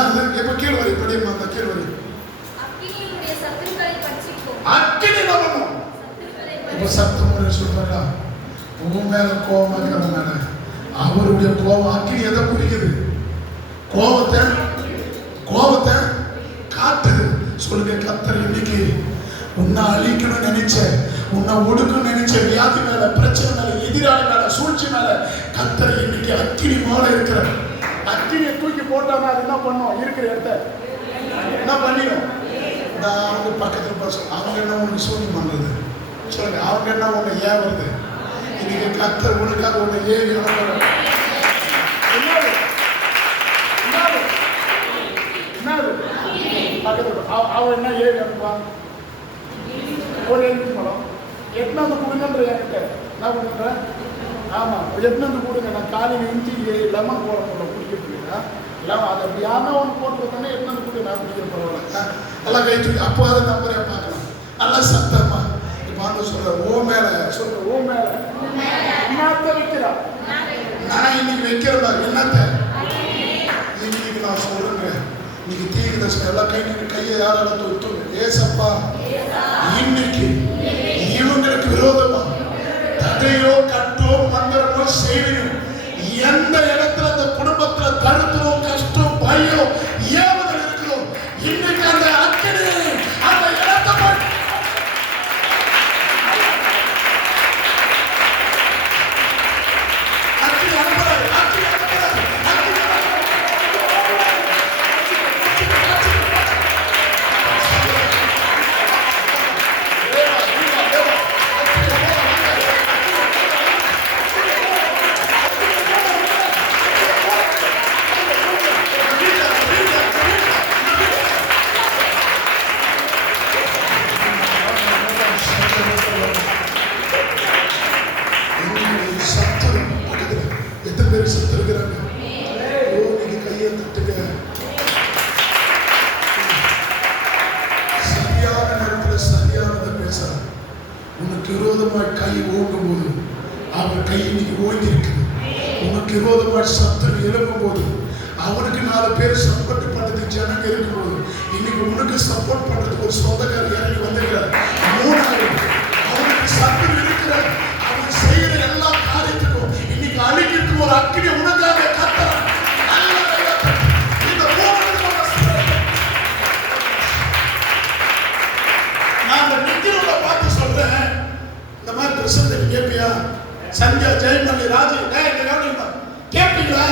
என்ன எப்ப கீழ் வரி படிமா அந்த கீழ் வரி அக்கினியுடைய சத்துருக்களை பட்சிக்கும். அக்கினி வரணும். இப்ப சத்துரு சொல்றா உன் மேல கோபம் இருக்கிற மேல அவருடைய கோபம் அக்கினி எதை குறிக்குது? கோபத்தை காட்டுது. சொல்லுங்க, கர்த்தர் இன்னைக்கு உன்னை அழிக்கணும்னு நினைச்ச, உன்னை ஒடுக்கணும்னு நினைச்ச வியாதி மேல, பிரச்சனை மேல, எதிராளி மேல, சூழ்ச்சி மேல கர்த்தர் இன்னைக்கு அக்கினி மேல இருக்கிற அக்கினியை தூக்கி போட்டானா அது என்ன பண்ணும்? இருக்கிற இடத்த என்ன பண்ணிடும்? அவங்க பக்கத்தில் பசங்க அவங்க என்ன ஒன்று சூனி பண்றது? சொல்லுங்க, அவங்க என்ன ஒன்று ஏன் வருது? இன்னைக்கு கர்த்தர் உனக்காக ஒன்று ஏறி அவன் என்ன ஏறி அனுப்பான்? ஒரு எழுதி மூலம் எட்நாந்து கொடுங்கன்ற என்கிட்ட என்ன பண்ணுறேன்? ஆமாம், எட்நாந்து கொடுங்க. நான் காலையில் இஞ்சி லெமன் போட முடியல குடிக்கிறதுக்குன்னா லெமன் அது அப்படி யாருன்னா ஒன்று போட்டு பார்த்தோன்னா எட்நாந்து கொடுங்க, நான் குடிக்கிற பரவாயில்ல எல்லாம் கை தூக்கி அப்போ அதை நம்பரே பார்க்கலாம். நல்லா சத்தமா இப்போ சொல்ற ஓ மேல சொல்ற ஓ மேல என்னத்தை வைக்கிறா? நான் இன்னைக்கு வைக்கிறதா என்னத்தை? இன்னைக்கு நான் சொல்றேன், இன்னைக்கு தீர்க்க தரிசனம் எல்லாம் கையை யாரால தொடுத்துங்க. ஏசப்பா, இன்னைக்கு இவங்களுக்கு விரோதமா தடையோ கட்டோ மந்திரமோ செய்தியும் எந்த இடத்துல அந்த குடும்பத்துல தருத்தோ கஷ்டம் பயம் ஏவுதல் இருக்கிறோம், இன்னைக்கு அந்த அக்கினி அந்த இடத்தை அக்கினி அனுப்புறாரு. எத்தனை பேர் சத்து இருக்கிறாங்க? நீங்க கையை தட்டுங்க. சரியான நேரத்தில் சரியானதை பேசுறாங்க. உனக்கு விரோதமாய் கை ஓங்கும் போது அவர் கை இன்னைக்கு ஓங்கி இருக்குது. உனக்கு விரோதமாய் சத்துரு எழுப்பும் போது அவனுக்கு 4 பேர் சப்போர்ட் பண்றதுக்கு ஜனங்க இருக்கும் போது இன்னைக்கு உனக்கு சப்போர்ட் பண்றதுக்கு ஒரு சொந்தக்காரர் இறங்கி வந்திருக்கிறார். 3 அவனுக்கு சத்துரு இருக்கிறார். அவன் செய்யற எல்லா காரியத்துக்கும் இன்னைக்கு அழிக்கிறதுக்கு ஒரு அக்கினி உனக்காக கத்தறான். நான் நிக்கிறவங்க பார்த்து சொல்றேன், இந்த மாதிரி பிரசங்க கேட்பியா? சந்தியா, ஜெயமணி, ராஜி கேட்பீங்களா?